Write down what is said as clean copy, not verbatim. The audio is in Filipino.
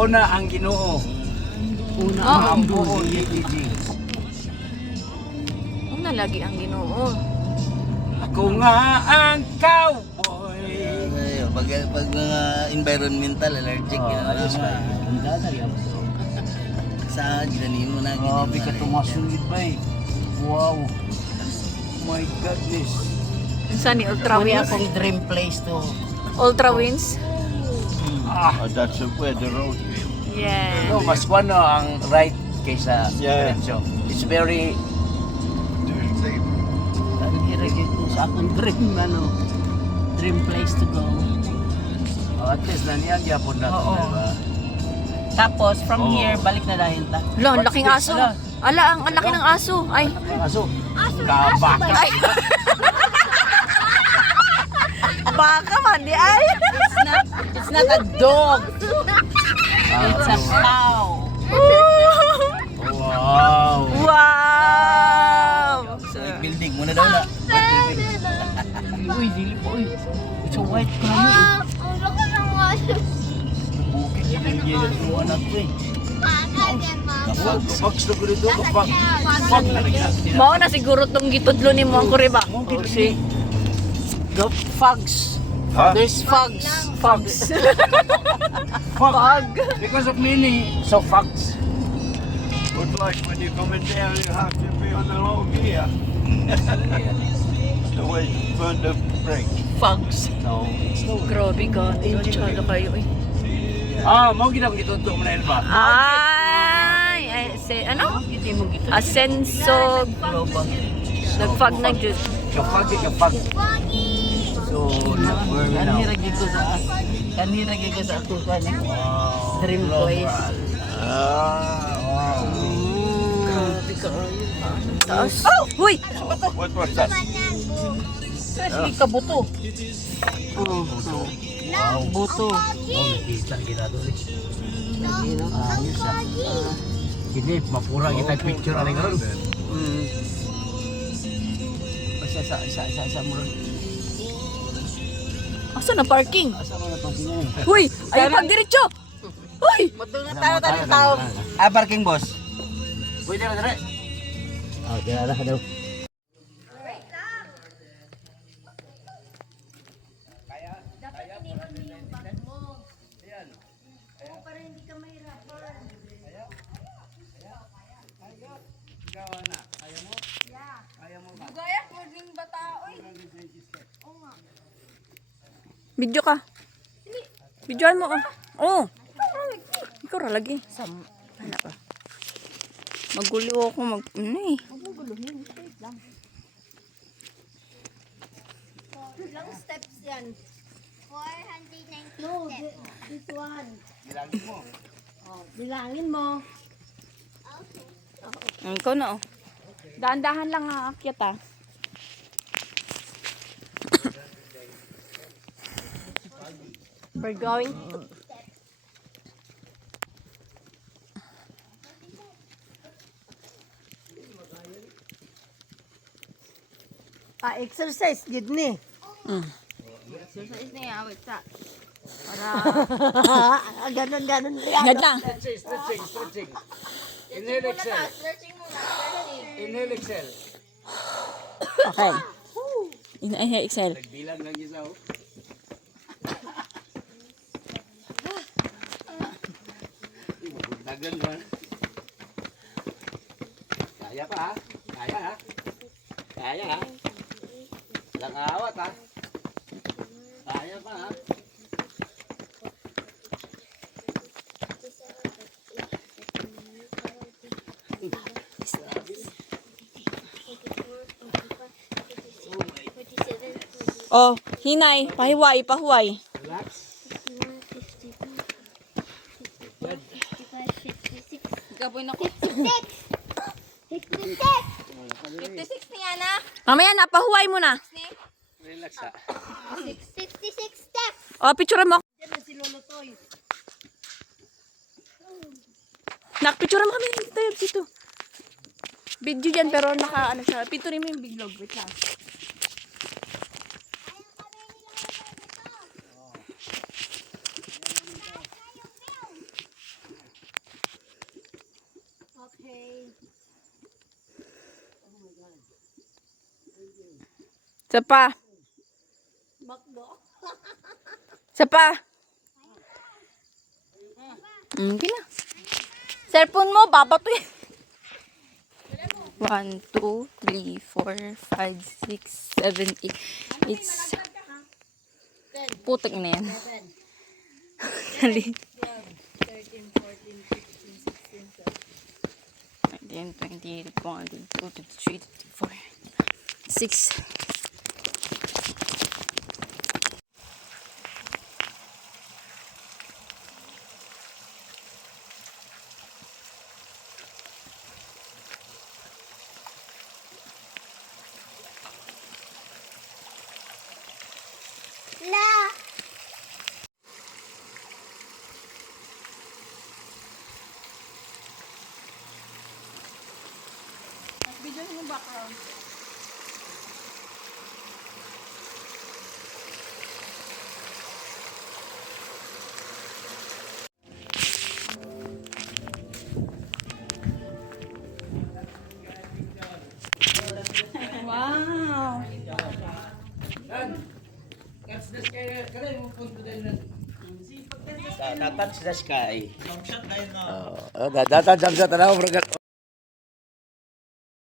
una ang Ginoo. Una Ang buong DPG. Una lagi ang Ginoo. Ako nga ang cowboy. Pag mga environmental allergic Ayos ba? Handa na yan. sa ginanin mo na Grabe ka tumasunod ba eh. Wow. My goodness. Unsa ni Ultra Kami Winds? akong dream place to. Ultra Winds? That's where the road is. Yeah. No, mas kuano ang right kaysa Yeah. diretso. It's very Ang hiragin ko sa akong dream, dream place to go. at least na niyan yapon na. Oo. Diba? Tapos, from Oo. here, balik na dahil ta. Ala, ang laking What's aso. this? Ala, ang laki ng aso. Ay. Aso. Kabaka. Ay. Baka man di ay. It's not a dog. It's a cow. Wow. Wow. Building muna daw na. Uy, dili po. Uy. It's a white cow. Bukit yung nangyayari ng anak ko eh. Fox na ko dito. Fox na rin. Mao na siguro tong gitudlo ni mo ang kuriba. Mungkin si the fogs. Huh? There's fogs. Fogs. Fog. Because of meaning. So fox. But like when you come in there, you have to be on the low gear. The way you burn the brake. Fogs. No, it's no. Grabe ka. Tsada kayo eh. Mo ginang gituto mo na yun ba? Ay, ano? Hindi mo gito. Asenso. Global. Nagfag na jud. Kapag. So, we're now. Kanira gito sa ako kanin. Dream place. Wow. Grabe ka. Taas. Oh! Huy! What was that? Kasi kabuto. Buto. Kita ginado rin. Ayos ah. Hindi, mapura kita yung picture na rin karon. Isa mo rin. Asa na parking? Asa mo na pagkingin? Huy! Ay, pagdiretso! Huy! Matulog tayo tao. Parking boss. Pwede na dire. Kaya na daw. Video ka. Videoan mo oh. Oh. Ikaw ra lagi. Ano ba? Magulo ako eh. Ilang steps yan? 490 no, this one. Bilangin mo. Oh, bilangin mo. Ikaw na oh. Dahan-dahan lang aakyat ah. We're going to... Exercise, gid ni. Exercise na yan, wait sa. Para... Ganon yan. Hangad lang. Stretching. Inhale, exhale. Inhale, exhale. Okay. Inhale, exhale. Nagbilang lang isa oh. Dagan man. Kaya pa ha? Kaya ha? Kaya ha? Walang awat ha? Kaya pa ha? Oh, hinay. Pahiway, pahuway. Relax. 55, 56, Gaboy na ko. 56 56 niya na. Mamaya na, pahuway mo na. Relax ha? 56 steps. Oh, picture mo. Diyan na si Lolo Toy. Nak-picture mo kami dito. Video dyan, pero ano siya. Piturin mo yung big log. Wait lang. Isa pa. Isa pa. Okay na. Cellphone mo, babato yan. 1, 2, 3, 4, 5, 6, 7, 8. It's... Putik na yan. Dali. 19, 20, 21, 22, 23, 24, 6. La. Video mo background. Wow. Tatouch the sky. Data jump sa tanaw.